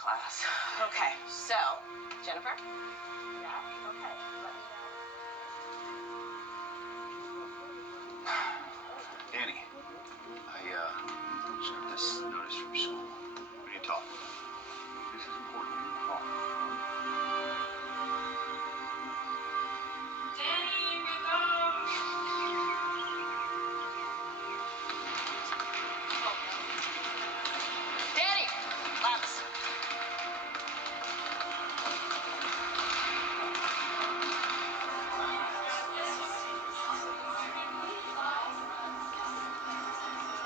class. Okay, so, Jennifer? Yeah, okay. Let me know. Danny, I just got this notice from school. We need to talk. This is important. We need to call. Danny, we go! Danny! Labs.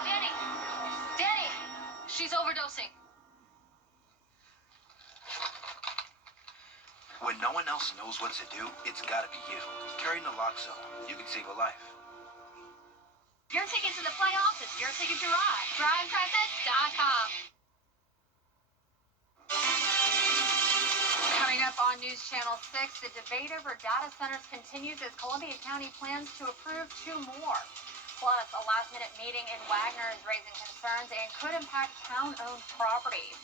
Danny! Danny! She's overdosing. When no one else knows what to do, it's gotta be you. Carry naloxone. You can save a life. Your ticket to the playoffs is your ticket to ride. DriveTriFit.com. Coming up on News Channel 6, the debate over data centers continues as Columbia County plans to approve 2 more. Plus, a last-minute meeting in Wagner is raising concerns and could impact town-owned properties.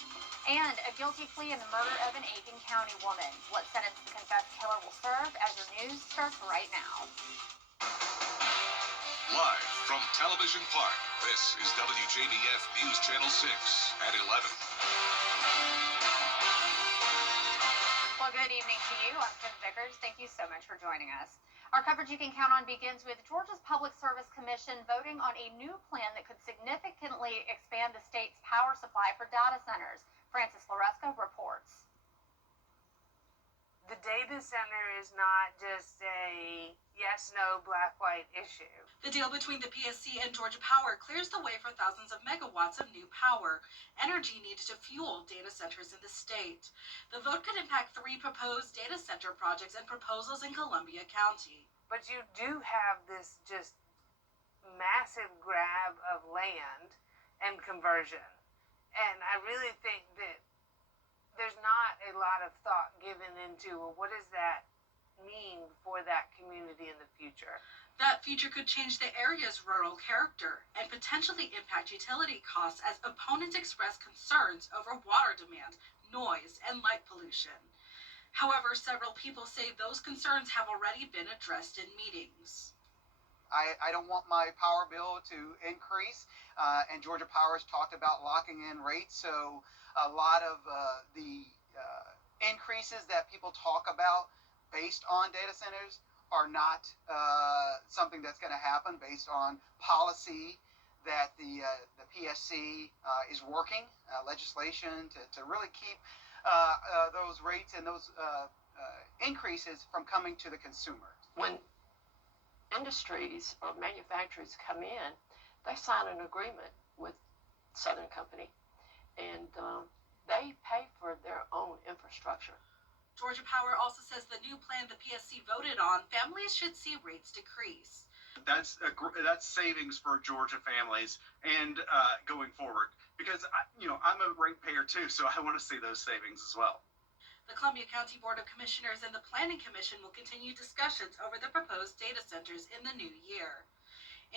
And a guilty plea in the murder of an Aiken County woman. What sentence the confessed killer will serve as your news starts right now. Live from Television Park, this is WJBF News Channel 6 at 11. Well, good evening to you. I'm Kim Vickers. Thank you so much for joining us. Our coverage you can count on begins with Georgia's Public Service Commission voting on a new plan that could significantly expand the state's power supply for data centers. Francis Loresco reports. The data center is not just a yes-no, black-white issue. The deal between the PSC and Georgia Power clears the way for thousands of megawatts of new power, energy needed to fuel data centers in the state. The vote could impact 3 proposed data center projects and proposals in Columbia County. But you do have this just massive grab of land and conversion. And I really think that there's not a lot of thought given into, well, what does that mean for that community in the future? That future could change the area's rural character and potentially impact utility costs as opponents express concerns over water demand, noise, and light pollution. However, several people say those concerns have already been addressed in meetings. I don't want my power bill to increase, and Georgia Power has talked about locking in rates, so a lot of the increases that people talk about based on data centers are not something that's going to happen based on policy that the PSC is working, legislation to really keep those rates and those increases from coming to the consumer. When industries or manufacturers come in, they sign an agreement with Southern Company, and they pay for their own infrastructure. Georgia Power also says the new plan the PSC voted on, families should see rates decrease. That's savings for Georgia families and going forward, because I'm a ratepayer too, so I want to see those savings as well. The Columbia County Board of Commissioners and the Planning Commission will continue discussions over the proposed data centers in the new year.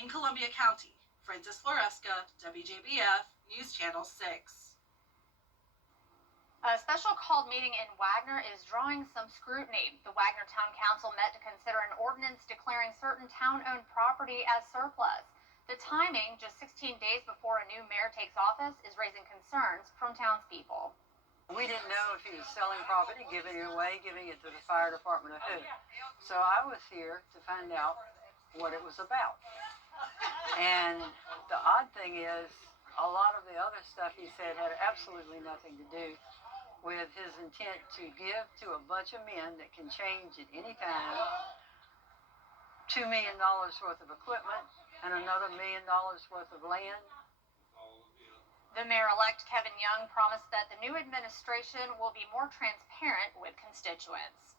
In Columbia County, Francis Loresca, WJBF, News Channel 6. A special called meeting in Wagner is drawing some scrutiny. The Wagner Town Council met to consider an ordinance declaring certain town-owned property as surplus. The timing, just 16 days before a new mayor takes office, is raising concerns from townspeople. We didn't know if he was selling property, giving it away, giving it to the fire department, or who. So I was here to find out what it was about. And the odd thing is, a lot of the other stuff he said had absolutely nothing to do with his intent to give to a bunch of men that can change at any time $2 million worth of equipment and another $1 million worth of land. The mayor-elect Kevin Young promised that the new administration will be more transparent with constituents.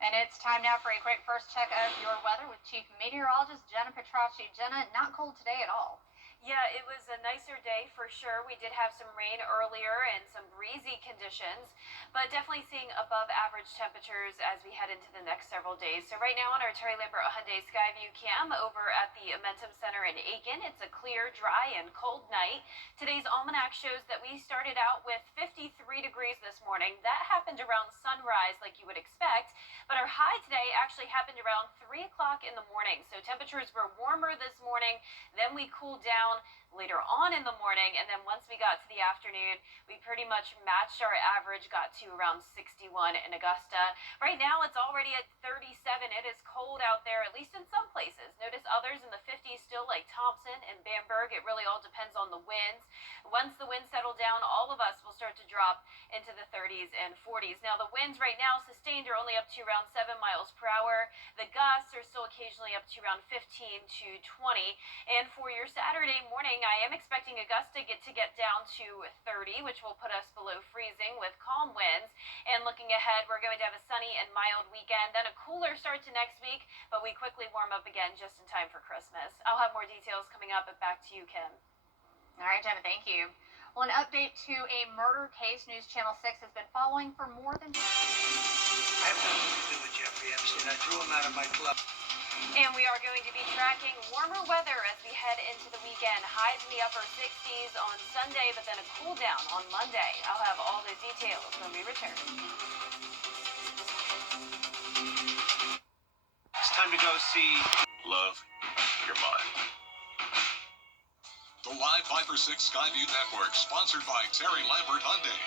And it's time now for a quick first check of your weather with Chief Meteorologist Jenna Petracci. Jenna, not cold today at all. Yeah, it was a nicer day for sure. We did have some rain earlier and some breezy conditions, but definitely seeing above average temperatures as we head into the next several days. So right now on our Terry Lambert Hyundai Skyview cam over at the Amentum Center in Aiken, it's a clear, dry, and cold night. Today's almanac shows that we started out with 53 degrees this morning. That happened around sunrise like you would expect, but our high today actually happened around 3 o'clock in the morning. So temperatures were warmer this morning, then we cooled down later on in the morning, and then once we got to the afternoon, we pretty much matched our average, got to around 61 in Augusta. Right now it's already at 37. It is cold out there, at least in some places. Notice others in the 50s still, like Thompson and Bamberg. It really all depends on the winds. Once the winds settle down, all of us will start to drop into the 30s and 40s. Now the winds right now sustained are only up to around 7 miles per hour. The gusts are still occasionally up to around 15 to 20. And for your Saturday morning, I am expecting Augusta to get down to 30, which will put us below freezing with calm winds. And looking ahead, we're going to have a sunny and mild weekend, then a cooler start to next week, but we quickly warm up again just in time for Christmas. I'll have more details coming up, but back to you, Kim. All right, Jenna, thank you. Well, an update to a murder case News Channel 6 has been following for more than... I have nothing to do with Jeffrey Epstein. I threw him out of my club. And we are going to be tracking warmer weather as we head into the weekend. Highs in the upper 60s on Sunday, but then a cool down on Monday. I'll have all the details when we return. It's time to go see Love Your Mind. The Live 5 for 6 Skyview Network, sponsored by Terry Lambert Hyundai.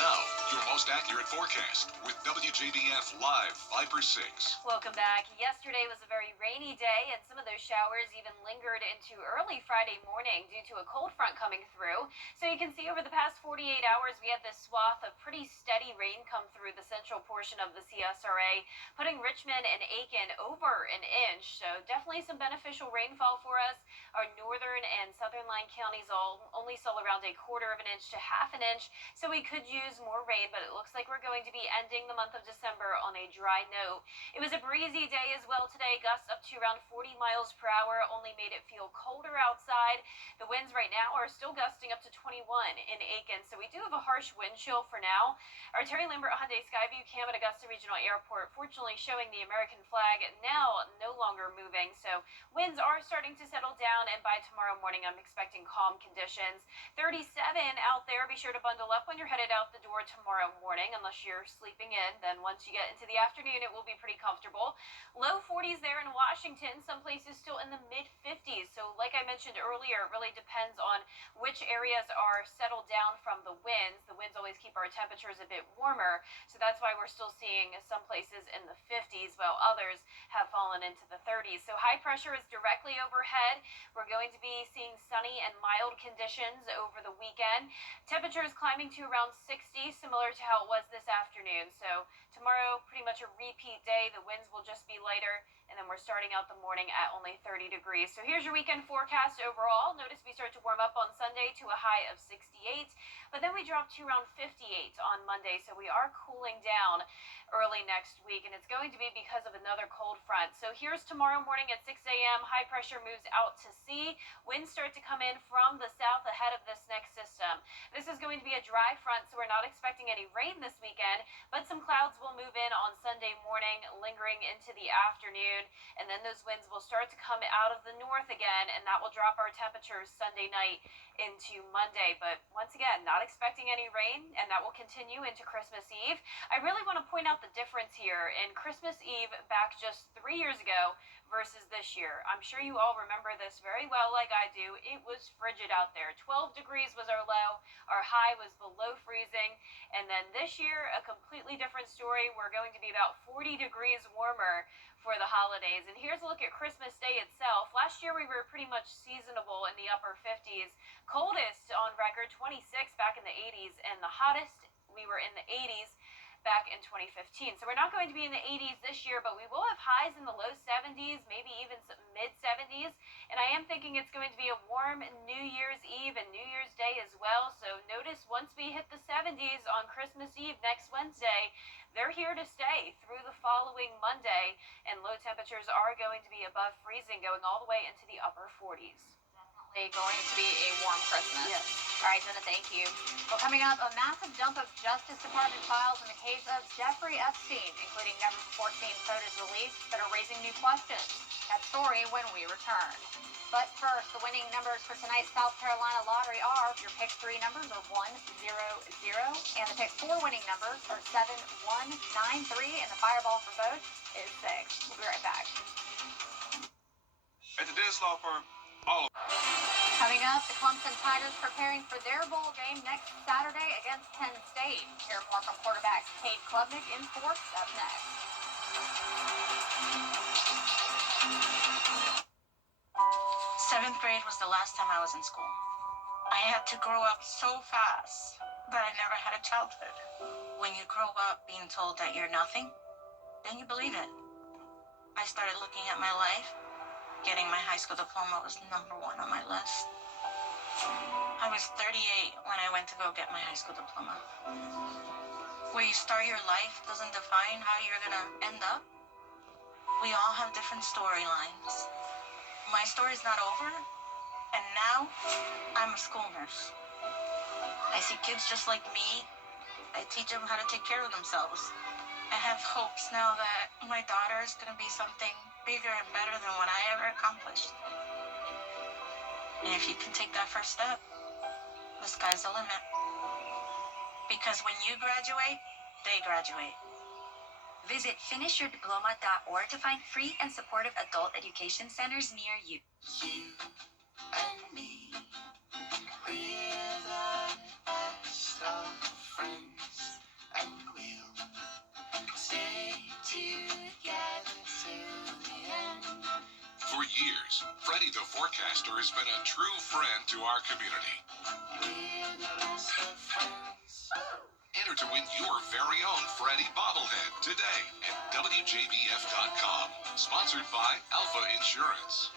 Now, your most accurate forecast with WJBF Live 5 for 6. Welcome back. Yesterday was a very rainy day, and some of those showers even lingered into early Friday morning due to a cold front coming through. So you can see over the past 48 hours, we had this swath of pretty steady rain come through the central portion of the CSRA, putting Richmond and Aiken over an inch. So definitely some beneficial rainfall for us. Our northern and southern line counties only saw around a quarter of an inch to half an inch, so we could use more rain, but it looks like we're going to be ending the month of December on a dry note. It was a breezy day as well today. Gusts up to around 40 miles per hour only made it feel colder outside. The winds right now are still gusting up to 21 in Aiken, so we do have a harsh wind chill for now. Our Terry Lambert Hyundai Skyview cam at Augusta Regional Airport fortunately showing the American flag now no longer moving, so winds are starting to settle down, and by tomorrow morning I'm expecting calm conditions. 37 out there. Be sure to bundle up when you're headed out the door tomorrow morning, unless you're sleeping in. Then once you get into the afternoon, it will be pretty comfortable. Low 40s there in Washington, some places still in the mid 50s. So like I mentioned earlier, it really depends on which areas are settled down from the winds. The winds always keep our temperatures a bit warmer, so that's why we're still seeing some places in the 50s while others have fallen into the 30s. So high pressure is directly overhead. We're going to be seeing sunny and mild conditions over the weekend. Temperatures climbing to around 60, similar to how it was this afternoon. So tomorrow, pretty much a repeat day. The winds will just be lighter, and then we're starting out the morning at only 30 degrees. So here's your weekend forecast overall. Notice we start to warm up on Sunday to a high of 68, but then we drop to around 58 on Monday. So we are cooling down early next week, and it's going to be because of another cold front. So here's tomorrow morning at 6 a.m. High pressure moves out to sea. Winds start to come in from the south ahead of this next system. This is going to be a dry front, so we're not expecting any rain this weekend, but some clouds will move in on Sunday morning, lingering into the afternoon, and then those winds will start to come out of the north again, and that will drop our temperatures Sunday night into Monday. But once again, not expecting any rain, and that will continue into Christmas Eve. I really want to point out the difference here in Christmas Eve back just 3 years ago versus this year. I'm sure you all remember this very well like I do. It was frigid out there. 12 degrees was our low. Our high was below freezing. And then this year, a completely different story. We're going to be about 40 degrees warmer for the holidays. And here's a look at Christmas Day itself. Last year, we were pretty much seasonable in the upper 50s. Coldest on record, 26 back in the 80s. And the hottest, we were in the 80s. back in 2015. So we're not going to be in the 80s this year, but we will have highs in the low 70s, maybe even some mid 70s. And I am thinking it's going to be a warm New Year's Eve and New Year's Day as well. So notice once we hit the 70s on Christmas Eve next Wednesday, they're here to stay through the following Monday, and low temperatures are going to be above freezing, going all the way into the upper 40s. Going to be a warm Christmas. Yes. All right, Jenna, thank you. Well, coming up, a massive dump of Justice Department files in the case of Jeffrey Epstein, including never-before-seen photos released that are raising new questions. That story when we return. But first, the winning numbers for tonight's South Carolina lottery are, your pick 3 numbers are 1, 0, 0, and the pick 4 winning numbers are 7, 1, 9, 3, and the fireball for both is 6. We'll be right back. At the Dennis Law Firm, all of Coming up, the Clemson Tigers preparing for their bowl game next Saturday against Penn State. Hear more from quarterback Cade Klubnik in sports up next. 7th grade was the last time I was in school. I had to grow up so fast that I never had a childhood. When you grow up being told that you're nothing, then you believe it. I started looking at my life. Getting my high school diploma was number 1 on my list. I was 38 when I went to go get my high school diploma. Where you start your life doesn't define how you're gonna end up. We all have different storylines. My story's not over, and now I'm a school nurse. I see kids just like me. I teach them how to take care of themselves. I have hopes now that my daughter is gonna be something bigger and better than what I ever accomplished. And if you can take that first step, the sky's the limit. Because when you graduate, they graduate. Visit finishyourdiploma.org to find free and supportive adult education centers near you. You and me, we're the best of friends, and we'll stay together till the end. For years, Freddie the Forecaster has been a true friend to our community. We're the best of friends. Enter to win your very own Freddie bobblehead today at WJBF.com. Sponsored by Alpha Insurance.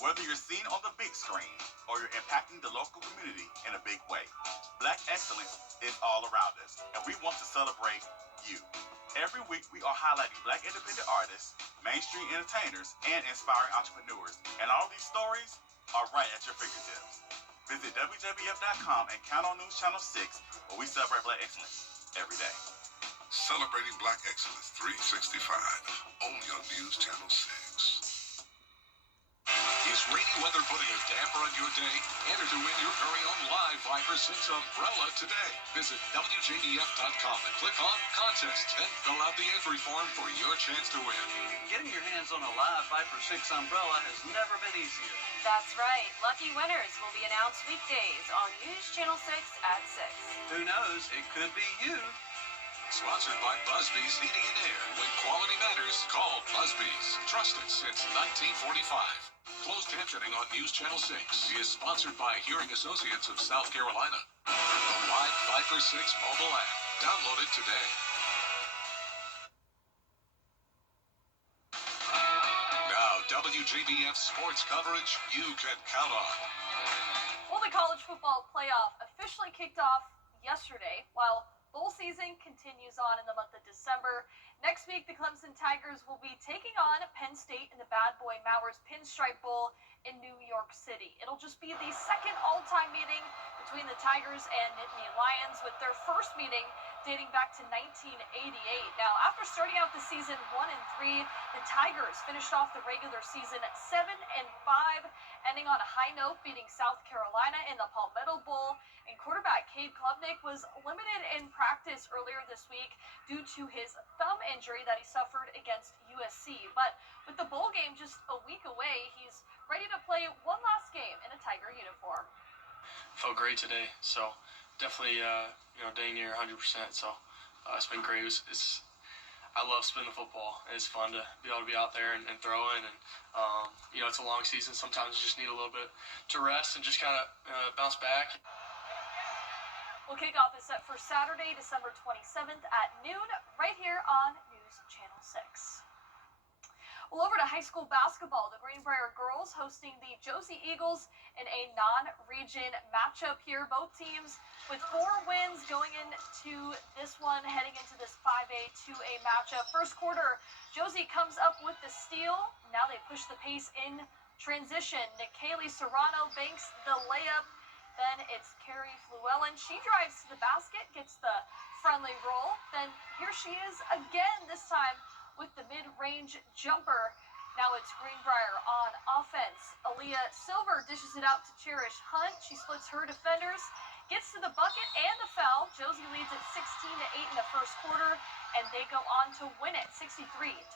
Whether you're seen on the big screen or you're impacting the local community in a big way, Black excellence is all around us, and we want to celebrate you. Every week, we are highlighting Black independent artists, mainstream entertainers, and inspiring entrepreneurs. And all these stories are right at your fingertips. Visit WJBF.com and count on News Channel 6, where we celebrate Black excellence every day. Celebrating Black Excellence 365, only on News Channel 6. Is rainy weather putting a damper on your day? Enter to win your very own live Viper 6 umbrella today. Visit WJBF.com and click on Contest and fill out the entry form for your chance to win. Getting your hands on a live Viper 6 umbrella has never been easier. That's right. Lucky winners will be announced weekdays on News Channel 6 at 6. Who knows? It could be you. Sponsored by Busby's Heating and Air. When quality matters, call Busby's. Trusted since 1945. Closed captioning on News Channel 6 is sponsored by Hearing Associates of South Carolina. The live Viper 6 mobile app. Download it today. Now, WJBF sports coverage you can count on. Well, the college football playoff officially kicked off yesterday, while bowl season continues on in the month of December. Next week, the Clemson Tigers will be taking on Penn State in the Bad Boy Mowers Pinstripe Bowl in New York City. It'll just be the second all-time meeting between the Tigers and Nittany Lions, with their first meeting dating back to 1988. Now, after starting out the season 1-3, the Tigers finished off the regular season at 7-5, ending on a high note, beating South Carolina in the Palmetto Bowl. And quarterback Cade Klubnik was limited in practice earlier this week due to his thumb injury that he suffered against USC. But with the bowl game just a week away, he's ready to play one last game in a Tiger uniform. Felt great today, so definitely dang near 100%. So it's been great. I love spinning the football. It's fun to be able to be out there and throwing, and it's a long season. Sometimes you just need a little bit to rest and just kind of bounce back. Well, kickoff is set for Saturday, December 27th at noon, right here on News Channel 6. Well, over to high school basketball, the Greenbrier girls hosting the Josie Eagles in a non-region matchup here. Both teams with 4 wins going into this one, heading into this 5A, 2A matchup. First quarter, Josie comes up with the steal. Now they push the pace in transition. Nikaylee Serrano banks the layup. Then it's Carrie Fluellen. She drives to the basket, gets the friendly roll. Then here she is again, this time with the mid-range jumper. Now it's Greenbrier on offense. Aaliyah Silver dishes it out to Cherish Hunt. She splits her defenders, gets to the bucket and the foul. Josie leads at 16-8 in the first quarter, and they go on to win it 63-47.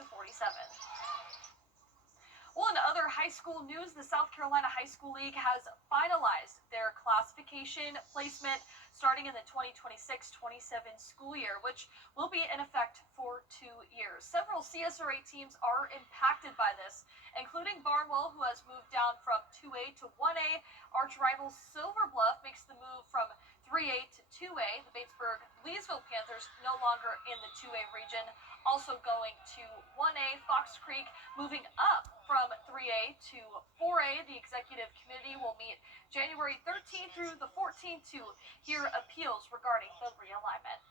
Well, in other high school news, the South Carolina High School League has finalized their classification placement starting in the 2026-27 school year, which will be in effect for 2 years. Several CSRA teams are impacted by this, including Barnwell, who has moved down from 2A to 1A. Arch rival Silver Bluff makes the move from 3A to 2A. The Batesburg-Leesville Panthers no longer in the 2A region, also going to 1A. Fox Creek moving up from 3A to 4A. The executive committee will meet January 13th through the 14th to hear appeals regarding the realignment.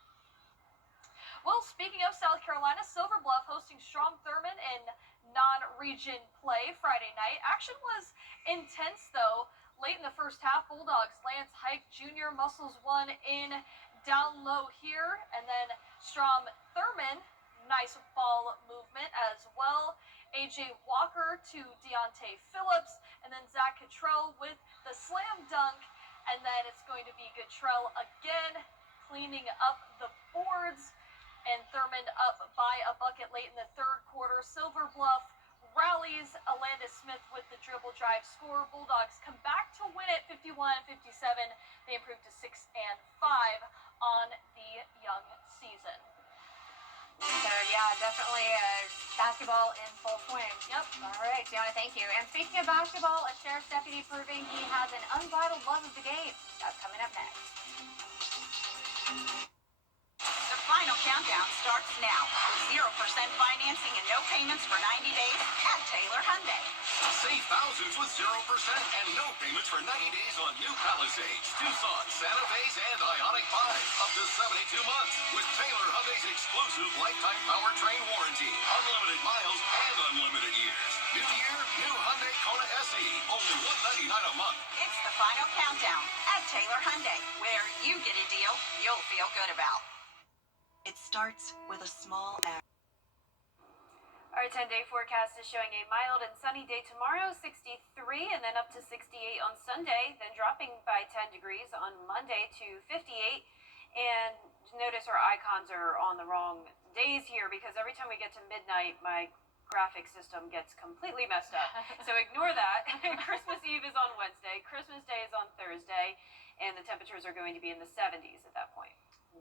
Well, speaking of South Carolina, Silver Bluff hosting Strom Thurmond in non-region play Friday night. Action was intense, though. Late in the first half, Bulldogs Lance Hike Jr. muscles one in down low here, and then Strom Thurmond, nice ball movement as well. AJ Walker to Deontay Phillips, and then Zach Cottrell with the slam dunk, and then it's going to be Cottrell again cleaning up the boards, and Thurmond up by a bucket late in the third quarter. Silver Bluff rallies. Alanda Smith with the dribble drive score. Bulldogs come back to win it 51-57. They improve to 6-5 on the young season. So, yeah, definitely basketball in full swing. Yep. All right, Gianna, thank you. And speaking of basketball, a sheriff's deputy proving he has an unbridled love of the game. That's coming up next. The final countdown starts now with 0% financing and no payments for 90 days at Taylor Hyundai. Save thousands with 0% and no payments for 90 days on new Palisades, Tucson, Santa Fe's, and Ioniq 5. Up to 72 months with Taylor Hyundai's exclusive lifetime powertrain warranty. Unlimited miles and unlimited years. New year, new Hyundai Kona SE. Only $199 a month. It's the final countdown at Taylor Hyundai, where you get a deal you'll feel good about. It starts with a small act. Our 10-day forecast is showing a mild and sunny day tomorrow, 63, and then up to 68 on Sunday, then dropping by 10 degrees on Monday to 58. And notice our icons are on the wrong days here because every time we get to midnight, my graphic system gets completely messed up. So ignore that. Christmas Eve is on Wednesday, Christmas Day is on Thursday, and the temperatures are going to be in the 70s at that point.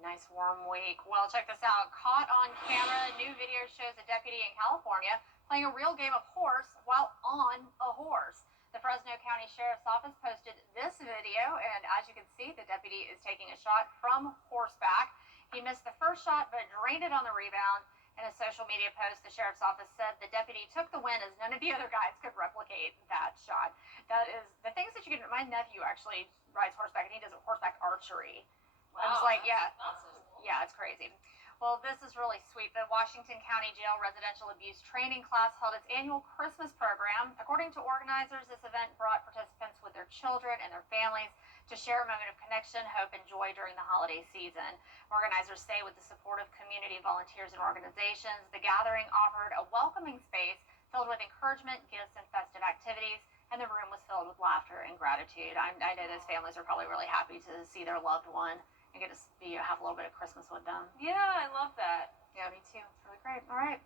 Nice warm week. Well, check this out. Caught on camera, new video shows a deputy in California playing a real game of horse while on a horse. The Fresno County Sheriff's Office posted this video, and as you can see, the deputy is taking a shot from horseback. He missed the first shot, but drained it on the rebound. In a social media post, the Sheriff's Office said the deputy took the win as none of the other guys could replicate that shot. That is the things that you can. My nephew actually rides horseback, and he does horseback archery. Wow, I'm just like, that's so cool. yeah, it's crazy. Well, this is really sweet. The Washington County Jail Residential Abuse Training Class held its annual Christmas program. According to organizers, this event brought participants with their children and their families to share a moment of connection, hope, and joy during the holiday season. Organizers say with the support of community volunteers and organizations, the gathering offered a welcoming space filled with encouragement, gifts, and festive activities, and the room was filled with laughter and gratitude. I know those families are probably really happy to see their loved one and get to have a little bit of Christmas with them. Yeah, I love that. Yeah, me too. It's really great. All right.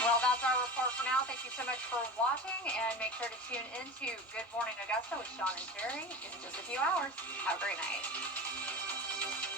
Well, that's our report for now. Thank you so much for watching, and make sure to tune into Good Morning Augusta with Sean and Terry in just a few hours. Have a great night.